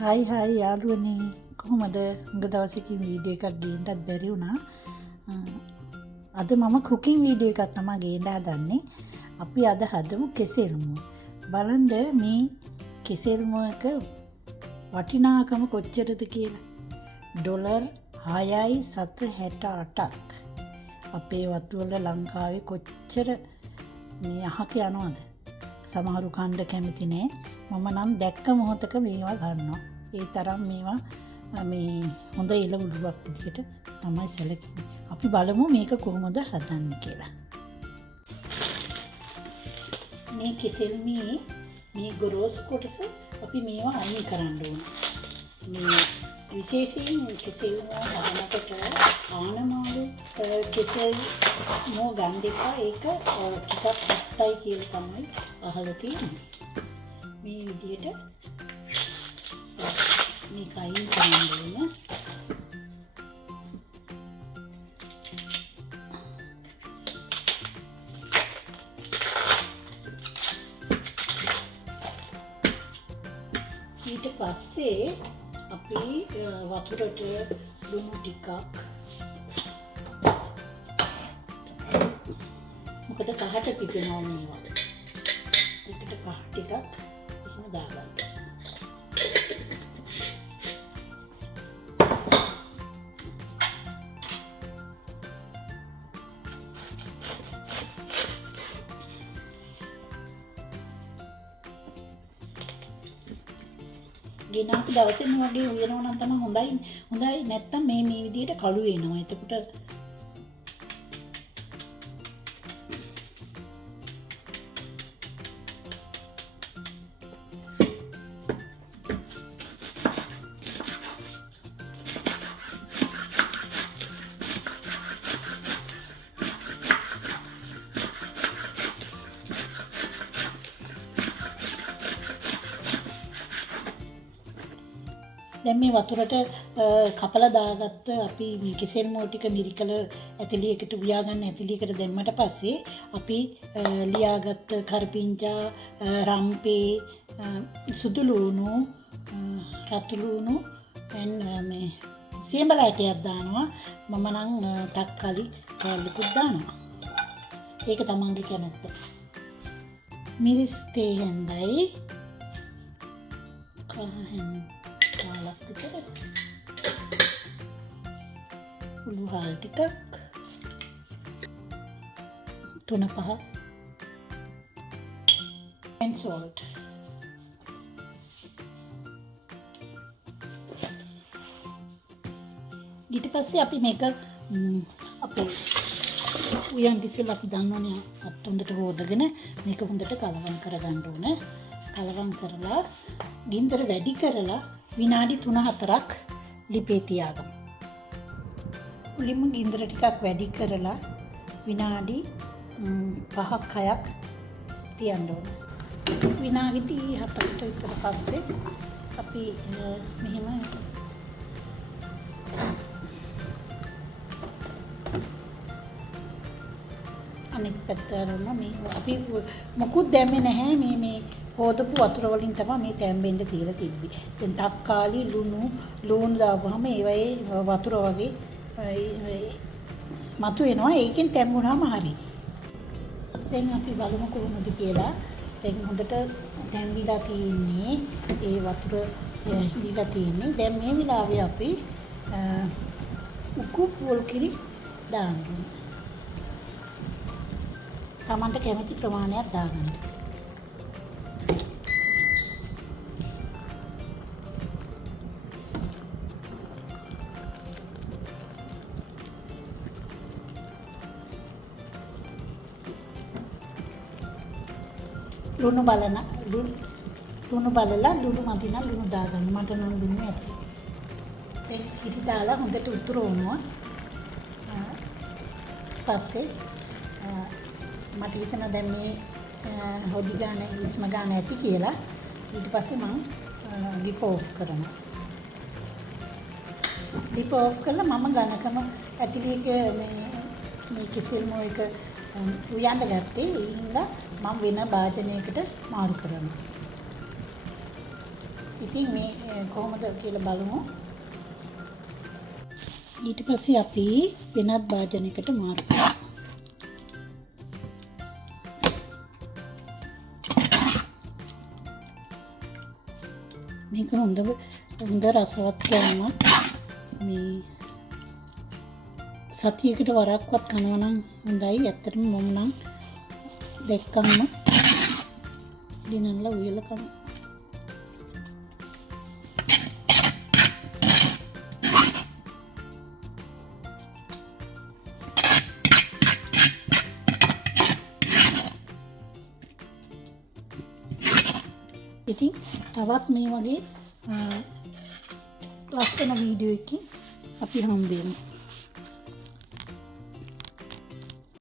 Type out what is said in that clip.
Hi යාළුවනේ කොහොමද? හුඟ දවසකින් වීඩියෝ එකක් ගේන්නත් බැරි වුණා. අද මම කුකින් වීඩියෝ එකක් තමයි ගේන්න හදන්නේ. අපි අද හදමු කෙසෙල් මුව. බලන්න මේ කෙසෙල් මුවක වටිනාකම කොච්චරද කියලා. ඩොලර් 6.68ක්. අපේ වතුවල ලංකාවේ කොච්චර මේ අහක යනවද? සමහරු කණ්ඩ කැමති නෑ. මම නම් දැක්ක මොහොතක මේවා ගන්නවා. ඒ තරම් මේවා මේ හොඳ එළවලුවක් විදිහට තමයි සැලකෙන්නේ. අපි බලමු මේක කොහොමද හදන්නේ කියලා. මේ කෙසෙල් මේ ගොරෝසු කොටස අපි මේවා අයින් කරන්න ඕන. මේ විශේෂයෙන් කෙසෙල් හදනකොට ආනමාරු කෙසෙල් නෝ ගන්න එපා. ඒක ටිකක් අස්තයි කියලා තමයි අහලා තියෙන්නේ. මේ විදිහට මේක අයින් කරන්න ඕන. ඊට පස්සේ අපි වතුරට ලුණු ටිකක්, මොකද කහට පිපෙනවා මේවා. ඒකට කහ ටිකක් එහෙම දාගන්න. ගෙනාපු දවසේම වගේ උයනවා නම් තමයි හොඳයි. නැත්තම් මේ විදිහට කළු වෙනවා. එතකොට දැන් මේ වතුරට කපලා දාගත්ත අපි මේ කෙසෙල් මුව ටික මිරිකල ඇතිලියකට උයා ගන්න ඇතිලියකට දැම්මට පස්සේ අපි ලියාගත්ත කරපිංචා, රම්පේ, සුදු ලුණු, රතු ලුණු මේ සියඹල ඇටයක් දානවා. මම නම් තක්කාලි කාලෙකුත් දානවා. ඒක තමන්ගේ කැමැත්ත. මිරිස් තේ හැන්දයි කාලක් විතර උළු හාල් ටිකක් 3-5 and salt. ඊට පස්සේ අපි මේක අපේ උයන් ඉස්සෙල්ලා අපි දන්නවනේ අත් හොඳට හොදගෙන මේක හොඳට කලවම් කරගන්න ඕන. කලවම් කරලා ගින්දර වැඩි කරලා විනාඩි 3-4ක් ලිපේ තියාගමු. මුලින්ම ගින්දර ටිකක් වැඩි කරලා විනාඩි 5-6ක් තියන්න ඕන. විනාඩි 7කට විතර පස්සේ අපි මෙහෙම අනිත් පැත්තට මේ අපි මොකුත් දැම්මේ නැහැ. මේ හොදපු වතුර වලින් තමයි මේ තැම්බෙන්න තියලා තිබ්බේ. දැන් තක්කාලි ලුණු දාපුවාම ඒවයේ වතුර වගේ මතු වෙනවා. ඒකෙන් තැම්බුණාම හරි. දැන් අපි බලමු කොහොමද කියලා. දැන් හොඳට තැම්බිලා තියෙන්නේ. ඒ වතුර හිඳිලා තියෙන්නේ. දැන් මේ විලාවේ අපි උකු පොල් කිරි දාන්න ඕනේ. තමන්ට කැමති ප්‍රමාණයක් දාගන්න. ලුණු බලලා ලුණු මදි නම් ලුණු දාගන්න. මට නම් ලුණු ඇති. දැන් කිරි දාලා හොඳට උතුරවනවා. පස්සේ මට හිතෙනවා දැන් මේ හොදි ගාන ඉස්ම ගාන ඇති කියලා. ඊට පස්සේ මම ලිප ඔෆ් කරනවා. ලිප ඔෆ් කරලා මම ඝනකම ඇතිලියක මේ කෙසෙල් මුව එක උයන්න ගත්තේ. ඒ හින්දා මම වෙන භාජනයකට මාරු කරනවා. ඉතින් මේ කොහොමද කියලා බලමු. ඊට පස්සේ අපි වෙනත් භාජනයකට මාරු කරමු. මේක හොඳ රසවත් ගාමක්. මේ සතියකට වරක්වත් කනවා නම් හොඳයි. ඇත්තටම මම නම් දැක්කම දිනනලා උයලා කනවා. ඉතින් තවත් මේ වගේ ලස්සන වීඩියෝ එකකින් අපි හම්බ වෙමු.